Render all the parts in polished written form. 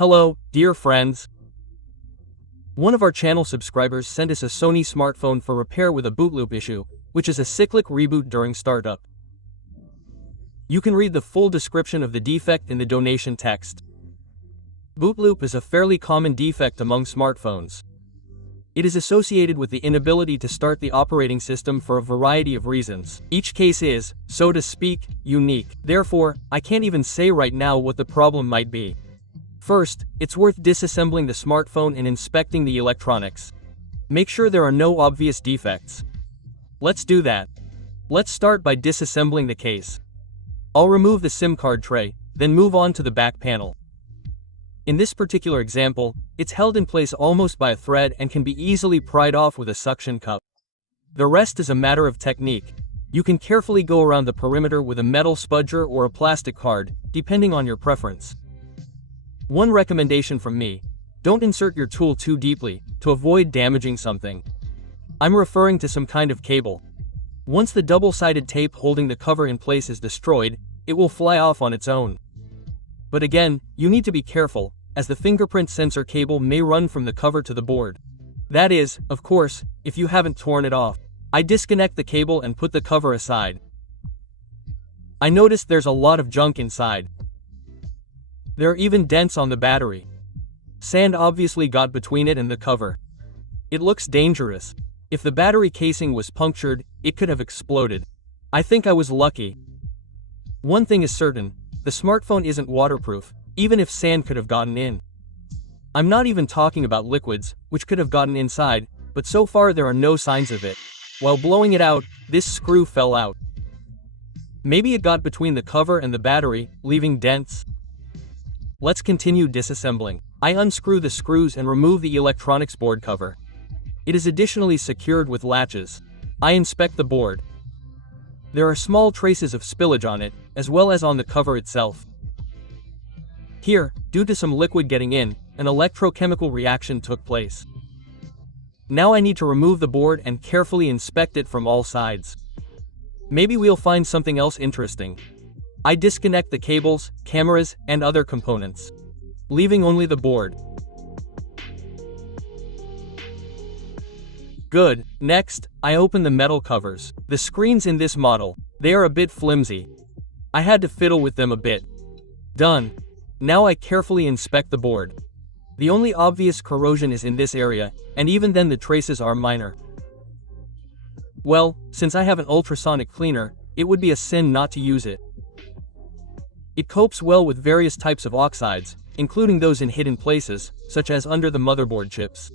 Hello, dear friends. One of our channel subscribers sent us a Sony smartphone for repair with a bootloop issue, which is a cyclic reboot during startup. You can read the full description of the defect in the donation text. Bootloop is a fairly common defect among smartphones. It is associated with the inability to start the operating system for a variety of reasons. Each case is, so to speak, unique. Therefore, I can't even say right now what the problem might be. First, it's worth disassembling the smartphone and inspecting the electronics. Make sure there are no obvious defects. Let's do that. Let's start by disassembling the case. I'll remove the SIM card tray, then move on to the back panel. In this particular example, it's held in place almost by a thread and can be easily pried off with a suction cup. The rest is a matter of technique. You can carefully go around the perimeter with a metal spudger or a plastic card, depending on your preference. One recommendation from me: don't insert your tool too deeply, to avoid damaging something. I'm referring to some kind of cable. Once the double-sided tape holding the cover in place is destroyed, it will fly off on its own. But again, you need to be careful, as the fingerprint sensor cable may run from the cover to the board. That is, of course, if you haven't torn it off. I disconnect the cable and put the cover aside. I noticed there's a lot of junk inside. There are even dents on the battery. Sand obviously got between it and the cover. It looks dangerous. If the battery casing was punctured, it could have exploded. I think I was lucky. One thing is certain: the smartphone isn't waterproof, even if sand could have gotten in. I'm not even talking about liquids, which could have gotten inside, but so far there are no signs of it. While blowing it out, this screw fell out. Maybe it got between the cover and the battery, leaving dents. Let's continue disassembling. I unscrew the screws and remove the electronics board cover. It is additionally secured with latches. I inspect the board. There are small traces of spillage on it, as well as on the cover itself. Here, due to some liquid getting in, an electrochemical reaction took place. Now I need to remove the board and carefully inspect it from all sides. Maybe we'll find something else interesting. I disconnect the cables, cameras, and other components, leaving only the board. Good. Next, I open the metal covers. The screens in this model, they are a bit flimsy. I had to fiddle with them a bit. Done. Now I carefully inspect the board. The only obvious corrosion is in this area, and even then the traces are minor. Well, since I have an ultrasonic cleaner, it would be a sin not to use it. It copes well with various types of oxides, including those in hidden places, such as under the motherboard chips.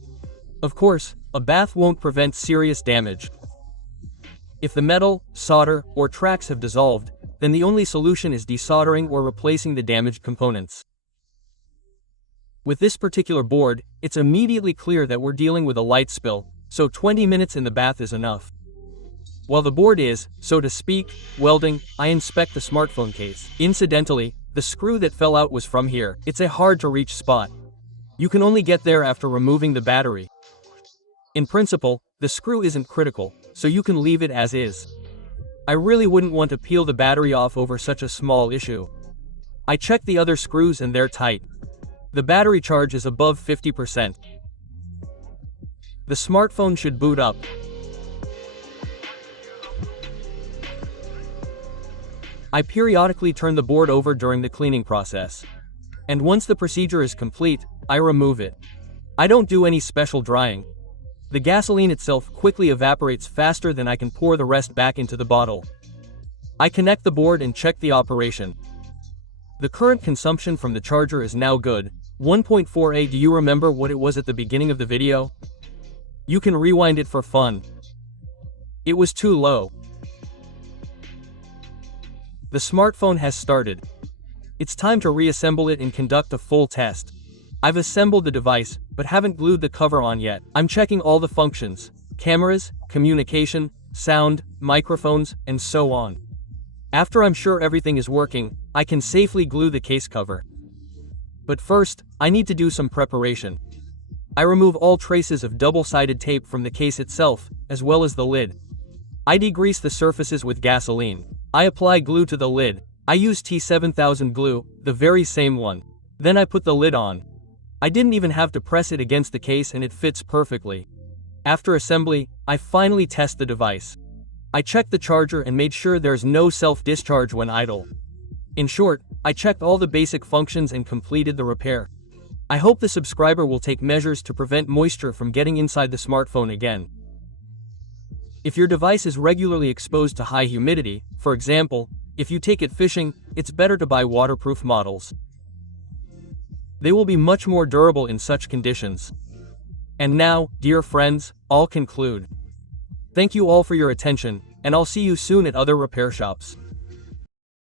Of course, a bath won't prevent serious damage. If the metal, solder, or tracks have dissolved, then the only solution is desoldering or replacing the damaged components. With this particular board, it's immediately clear that we're dealing with a light spill, so 20 minutes in the bath is enough. While the board is, so to speak, welding, I inspect the smartphone case. Incidentally, the screw that fell out was from here. It's a hard-to-reach spot. You can only get there after removing the battery. In principle, the screw isn't critical, so you can leave it as is. I really wouldn't want to peel the battery off over such a small issue. I checked the other screws and they're tight. The battery charge is above 50%. The smartphone should boot up. I periodically turn the board over during the cleaning process. And once the procedure is complete, I remove it. I don't do any special drying. The gasoline itself quickly evaporates faster than I can pour the rest back into the bottle. I connect the board and check the operation. The current consumption from the charger is now good, 1.4A. Do you remember what it was at the beginning of the video? You can rewind it for fun. It was too low. The smartphone has started. It's time to reassemble it and conduct a full test. I've assembled the device, but haven't glued the cover on yet. I'm checking all the functions: cameras, communication, sound, microphones, and so on. After I'm sure everything is working, I can safely glue the case cover. But first, I need to do some preparation. I remove all traces of double-sided tape from the case itself, as well as the lid. I degrease the surfaces with gasoline. I apply glue to the lid. I use T7000 glue, the very same one. Then I put the lid on. I didn't even have to press it against the case and it fits perfectly. After assembly, I finally test the device. I checked the charger and made sure there's no self-discharge when idle. In short, I checked all the basic functions and completed the repair. I hope the subscriber will take measures to prevent moisture from getting inside the smartphone again. If your device is regularly exposed to high humidity, for example, if you take it fishing, it's better to buy waterproof models. They will be much more durable in such conditions. And now, dear friends, I'll conclude. Thank you all for your attention, and I'll see you soon at other repair shops.